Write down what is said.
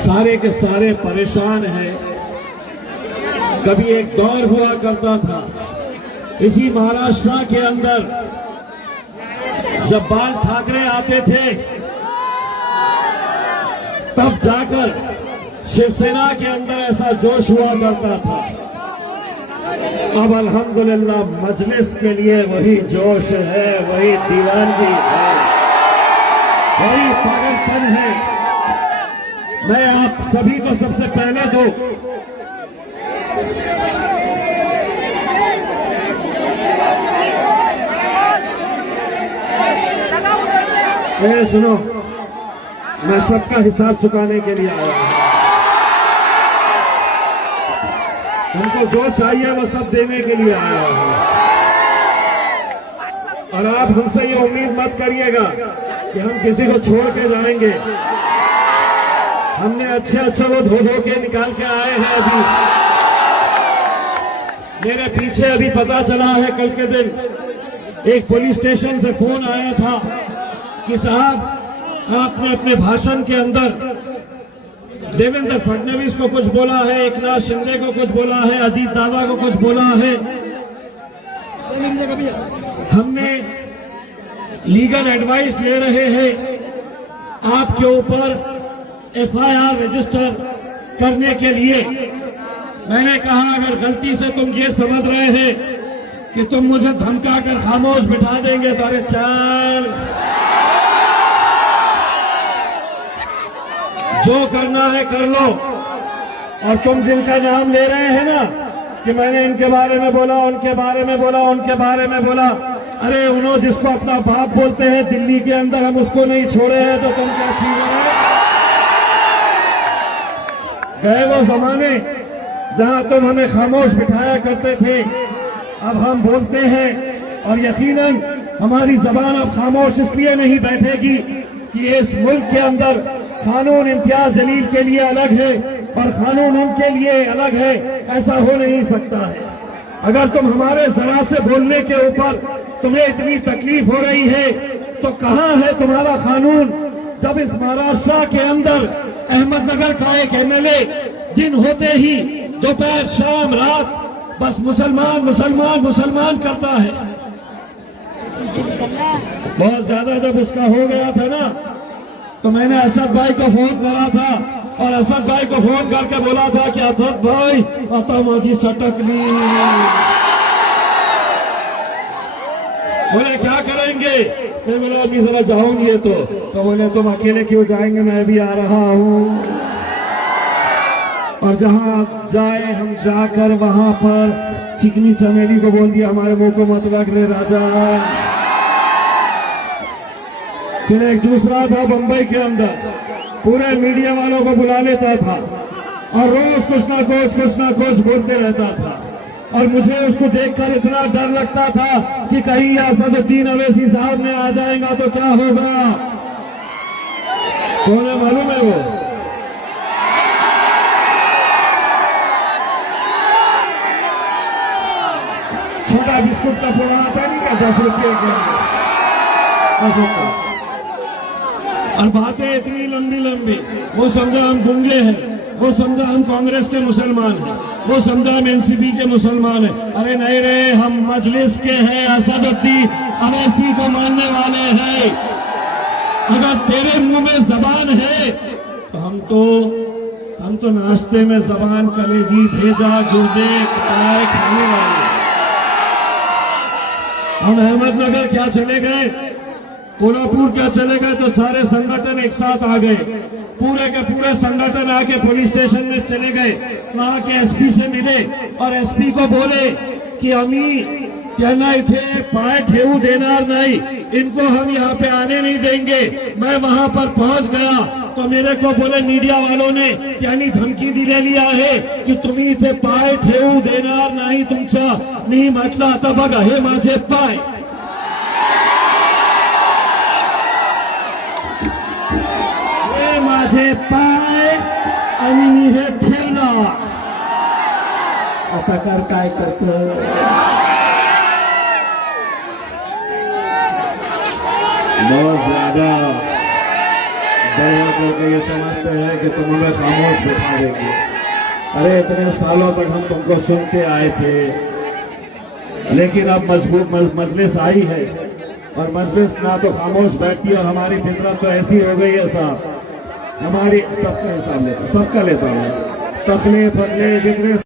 सारे के सारे परेशान हैं। कभी एक दौर हुआ करता था इसी महाराष्ट्र के अंदर, जब बाल ठाकरे आते थे तब जाकर शिवसेना के अंदर ऐसा जोश हुआ करता था। अब अल्हम्दुलिल्लाह मजलिस के लिए वही जोश है, वही दीवानगी है, वही पागलपन है। मैं आप सभी को सबसे पहले तो सुनो, मैं सबका हिसाब चुकाने के लिए आया हूं। उनको जो चाहिए वो सब देने के लिए आया हूं। और आप हमसे ये उम्मीद मत करिएगा कि हम किसी को छोड़ के जाएंगे। हमने अच्छे वो धो के निकाल के आए हैं। अभी मेरे पीछे अभी पता चला है, कल के दिन एक पुलिस स्टेशन से फोन आया था कि साहब आपने अपने भाषण के अंदर देवेंद्र फडणवीस को कुछ बोला है, एकनाथ शिंदे को कुछ बोला है, अजीत दादा को कुछ बोला है। हमने लीगल एडवाइस ले रहे हैं आपके ऊपर एफआईआर रजिस्टर करने के लिए। मैंने कहा अगर गलती से तुम ये समझ रहे हैं कि तुम मुझे धमका कर खामोश बिठा देंगे तो अरे चल, जो करना है कर लो। और तुम जिनका नाम ले रहे हैं ना कि मैंने इनके बारे में बोला, उनके बारे में बोला, उनके बारे में बोला, अरे उन्होंने जिसको अपना बाप बोलते हैं दिल्ली के अंदर, हम उसको नहीं छोड़े हैं तो तुम क्या छीन रहे हो? गए वो जमाने जहां तुम हमें खामोश बिठाया करते थे, अब हम बोलते हैं। और यकीनन हमारी जबान अब खामोश इसलिए नहीं बैठेगी कि इस मुल्क के अंदर कानून इम्तियाज जलील के लिए अलग है और कानून उनके लिए अलग है। ऐसा हो नहीं सकता है। अगर तुम हमारे जरा से बोलने के ऊपर तुम्हें इतनी तकलीफ हो रही है तो कहां है तुम्हारा कानून, जब इस महाराष्ट्र के अंदर अहमदनगर का एक एमएलए दिन होते ही दोपहर शाम रात बस मुसलमान मुसलमान मुसलमान करता है। बहुत ज्यादा जब उसका हो गया था ना तो मैंने असद भाई को फोन करा था और असद भाई को फोन करके बोला था कि असद भाई आता माझी सटकनी। बोले क्या करेंगे? मैं बोला अभी जरा जाऊंगी तो बोले तुम अकेले क्यों जाएंगे, मैं भी आ रहा हूं। और जहां जाए हम जाकर वहां पर चिकनी चमेली को बोल दिया हमारे मुंह को मत रख रे राजा। फिर एक दूसरा था बंबई के अंदर, पूरे मीडिया वालों को बुला लेता था और रोज कुछ ना कुछ बोलते रहता था। और मुझे उसको देखकर इतना डर लगता था कि कहीं असदुद्दीन अवैसी साहब में आ जाएगा तो क्या होगा। कौन है मालूम है वो? छोटा बिस्कुट का पोड़ा आता नहीं क्या 10 रुपये के? और बातें इतनी लंबी लंबी, वो समझा हम गुंगे हैं, वो समझा हम कांग्रेस के मुसलमान हैं, वो समझा हम एनसीपी के मुसलमान हैं। अरे नहीं रे, हम मजलिस के हैं, असदुद्दीन अवैसी को मानने वाले हैं। अगर तेरे मुंह में जबान है तो हम तो नाश्ते में जबान कलेजी भेजा गुर्दे कटाए खाने वाले। हम अहमदनगर क्या चले गए, कोल्हापुर क्या चले गए तो सारे संगठन एक साथ आ गए। पूरे के पूरे संगठन आके पुलिस स्टेशन में चले गए, वहां के एसपी से मिले और एसपी को बोले कि अमी कहना इथे पाए ठेऊ देनार नहीं, इनको हम यहाँ पे आने नहीं देंगे। मैं वहां पर पहुंच गया तो मेरे को बोले मीडिया वालों ने यानी धमकी दिले लिया है कि तुम्ही इथे पाय ठेऊ देणार नाही तुमचा। मी म्हटलं आता बघा हे माझे पाय, हे माझे पाय आणि मी हे ठेवणार। आता कर काय करतो? बहुत कई लोग ये समझते हैं कि तुम हमें खामोश बिठा देंगे। अरे इतने सालों तक हम तुमको सुनते आए थे, लेकिन अब मजलिस आई है और मजलिस ना तो खामोश बैठती और हमारी फितरत तो ऐसी हो गई है साहब, हमारी सबका हिसाब लेता, सबका लेता है, तकलीफ जितने